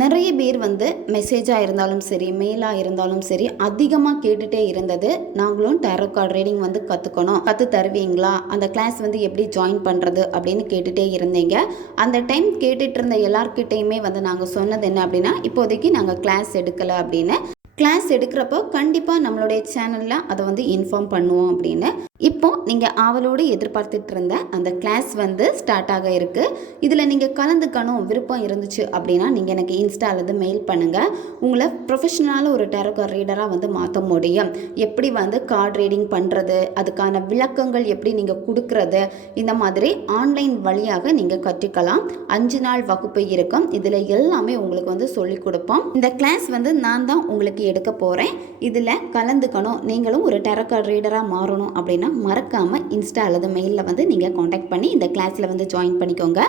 நிறைய பேர் வந்து மெசேஜாக இருந்தாலும் சரி, மெயிலாக இருந்தாலும் சரி, அதிகமாக கேட்டுகிட்டே இருந்தது, நாங்களும் டேரோ கார்டு ரீடிங் வந்து கற்று தருவீங்களா, அந்த கிளாஸ் வந்து எப்படி ஜாயின் பண்ணுறது அப்படின்னு கேட்டுகிட்டே இருந்தீங்க. அந்த டைம் கேட்டுட்டு இருந்த எல்லார்கிட்டையுமே வந்து நாங்கள் சொன்னது என்ன அப்படின்னா, இப்போதைக்கு நாங்கள் கிளாஸ் எடுக்கலை அப்படின்னு. கிளாஸ் எடுக்கிறப்போ கண்டிப்பாக நம்மளுடைய சேனலில் அதை வந்து இன்ஃபார்ம் பண்ணுவோம் அப்படின்னு. இப்போ நீங்கள் ஆவலோடு எதிர்பார்த்துட்டு இருந்த அந்த கிளாஸ் வந்து ஸ்டார்ட் ஆக இருக்குது. இதில் நீங்கள் கலந்துக்கணும் விருப்பம் இருந்துச்சு அப்படின்னா நீங்கள் எனக்கு இன்ஸ்டாலேருந்து மெயில் பண்ணுங்கள். உங்களை ப்ரொஃபஷனலான ஒரு டேரோ கார்டு ரீடராக வந்து மாற்ற முடியும். எப்படி வந்து கார்டு ரீடிங் பண்ணுறது, அதுக்கான விளக்கங்கள் எப்படி நீங்கள் கொடுக்குறது, இந்த மாதிரி ஆன்லைன் வழியாக நீங்கள் கற்றுக்கலாம். 5 நாள் வகுப்பு இருக்கும். இதில் எல்லாமே உங்களுக்கு வந்து சொல்லிக் கொடுப்போம். இந்த கிளாஸ் வந்து நான் தான் உங்களுக்கு எடுக்க போகிறேன். இதில் கலந்துக்கணும், நீங்களும் ஒரு டேரோ கார்டு ரீடராக மாறணும் அப்படின்னா மறக்காமல் இன்ஸ்டா அல்லது மெயிலில் வந்து நீங்கள் காண்டாக்ட் பண்ணி இந்த கிளாஸில் வந்து ஜாயின் பண்ணிக்கோங்க.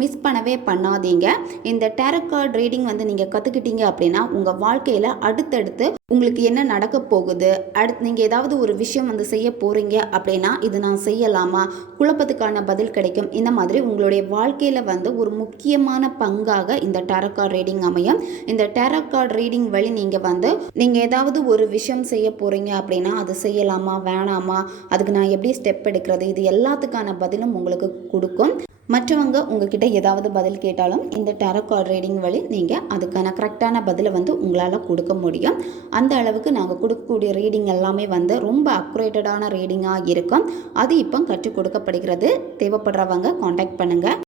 மிஸ் பண்ணவே பண்ணாதீங்க. இந்த டேரோ கார்டு ரீடிங் வந்து நீங்கள் கற்றுக்கிட்டீங்க அப்படின்னா உங்கள் வாழ்க்கையில் அடுத்தடுத்து உங்களுக்கு என்ன நடக்க போகுது, அடுத்து நீங்கள் ஏதாவது ஒரு விஷயம் வந்து செய்ய போகிறீங்க அப்படின்னா இது நான் செய்யலாமா, குழப்பத்துக்கான பதில் கிடைக்கும். இந்த மாதிரி உங்களுடைய வாழ்க்கையில் வந்து ஒரு முக்கியமான பங்காக இந்த டேரோ கார்டு ரீடிங் அமையும். இந்த டேரோ கார்டு ரீடிங் வழி நீங்கள் ஏதாவது ஒரு விஷயம் செய்ய போகிறீங்க அப்படின்னா அது செய்யலாமா வேணாமா, அதுக்கு நான் எப்படி ஸ்டெப் எடுக்கிறது, இது எல்லாத்துக்கான பதிலும் உங்களுக்கு கொடுக்கும். மற்றவங்க உங்ககிட்ட ஏதாவது பதில் கேட்டாலும் இந்த டேரோ கார்டு ரீடிங் வழி நீங்கள் அதுக்கான கரெக்டான பதிலை வந்து உங்களால் கொடுக்க முடியும். அந்த அளவுக்கு நாங்கள் கொடுக்கக்கூடிய ரீடிங் எல்லாமே வந்து ரொம்ப அக்யூரேட்டடான ரீடிங்காக இருக்கும். அது இப்போ கற்றுக் கொடுக்கப்படுகிறது. தேவைப்படுறவங்க காண்டாக்ட் பண்ணுங்கள்.